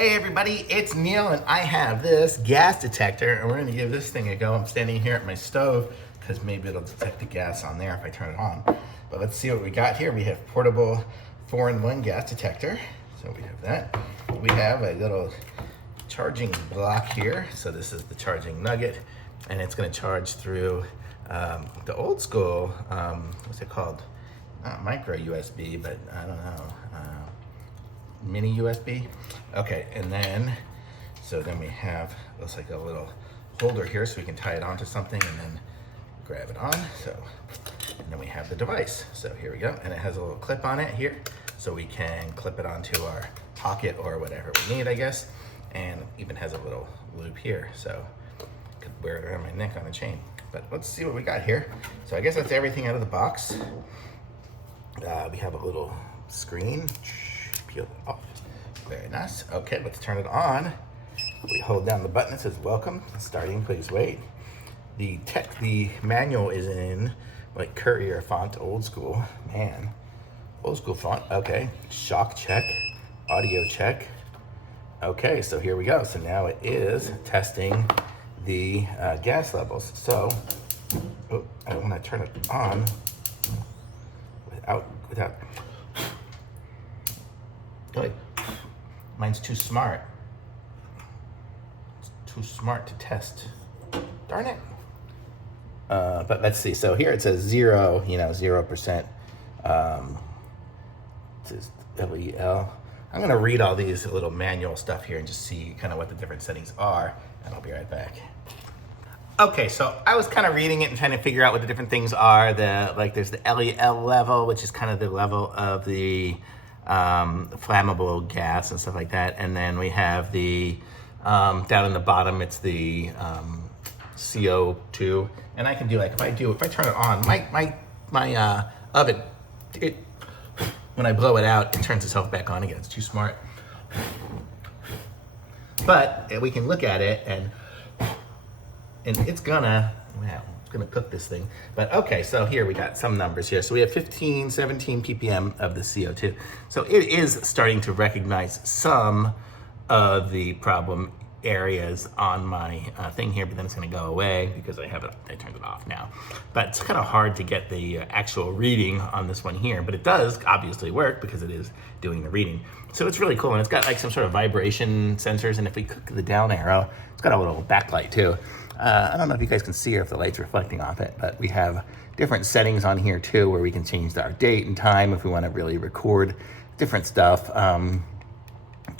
Hey everybody, it's Neil and I have this gas detector and we're gonna give this thing a go. I'm standing here at my stove because maybe it'll detect the gas on there if I turn it on. But let's see what we got here. We have portable 4-in-1 gas detector. So we have that. We have a little charging block here. So this is the charging nugget and it's gonna charge through the old school, what's it called? Not micro USB, but I don't know. Mini USB. Okay, and then, so then we have, looks like a little holder here so we can tie it onto something and then grab it on. So, and then we have the device. So here we go. And it has a little clip on it here. So we can clip it onto our pocket or whatever we need, I guess. And even has a little loop here. So I could wear it around my neck on a chain. But let's see what we got here. So I guess that's everything out of the box. We have a little screen. Peel it off. Very nice. Okay, let's turn it on. We hold down the button. It says welcome. Starting, please wait. The manual is in like Courier font, old school. Man, old school font. Okay, shock check, audio check. Okay, so here we go. So now it is testing the gas levels. So, I want to turn it on without. Good. Mine's too smart. It's too smart to test. Darn it. But let's see. So here it says 0%. It says LEL. I'm gonna read all these little manual stuff here and just see kind of what the different settings are, and I'll be right back. Okay, so I was kind of reading it and trying to figure out what the different things are. There's the LEL level, which is kind of the level of the flammable gas and stuff like that, and then we have the down in the bottom it's the CO2, and I can do like if I turn it on, my oven, when I blow it out, it turns itself back on again. It's too smart. But we can look at it and it's gonna cook this thing. But okay, so here we got some numbers here. So we have 17 ppm of the CO2. So it is starting to recognize some of the problem areas on my thing here, but then it's gonna go away because I turned it off now. But it's kind of hard to get the actual reading on this one here, but it does obviously work because it is doing the reading. So it's really cool, and it's got like some sort of vibration sensors, and if we click the down arrow, it's got a little backlight too. I don't know if you guys can see or if the light's reflecting off it, but we have different settings on here too, where we can change our date and time if we want to really record different stuff.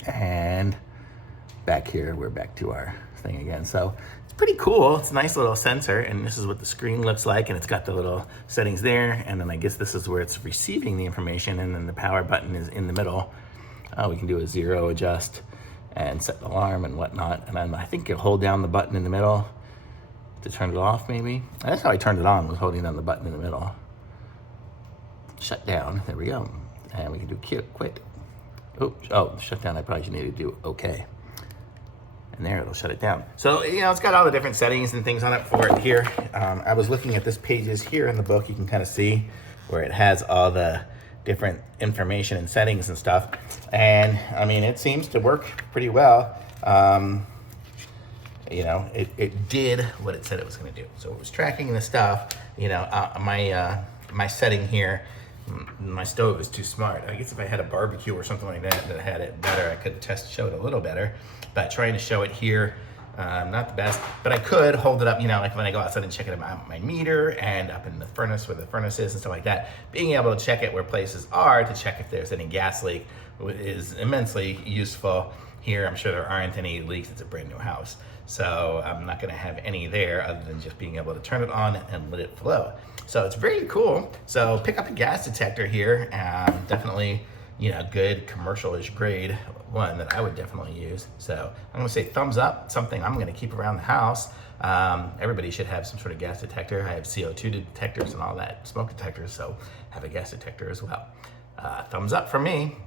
And back here, we're back to our thing again. So it's pretty cool. It's a nice little sensor, and this is what the screen looks like, and it's got the little settings there. And then I guess this is where it's receiving the information, and then the power button is in the middle. We can do a 0 adjust and set the alarm and whatnot. And then I think you hold down the button in the middle to turn it off, maybe. That's how I turned it on, was holding down the button in the middle. Shut down, there we go. And we can do quit. Oh, shut down, I probably should need to do okay. And there, it'll shut it down. So, it's got all the different settings and things on it for it here. I was looking at this pages here in the book. You can kind of see where it has all the different information and settings and stuff. And I mean, it seems to work pretty well. It did what it said it was going to do. So it was tracking the stuff. My setting here, my stove is too smart. I guess if I had a barbecue or something like that had it better, I could show it a little better. But trying to show it here, not the best. But I could hold it up, like when I go outside and check it out my meter and up in the furnace where the furnace is and stuff like that. Being able to check it where places are to check if there's any gas leak is immensely useful. Here, I'm sure there aren't any leaks. It's a brand new house. So I'm not gonna have any there other than just being able to turn it on and let it flow. So it's very cool. So pick up a gas detector here. Definitely, good commercial-ish grade one that I would definitely use. So I'm gonna say thumbs up, something I'm gonna keep around the house. Everybody should have some sort of gas detector. I have CO2 detectors and all that, smoke detectors, so have a gas detector as well. Thumbs up from me.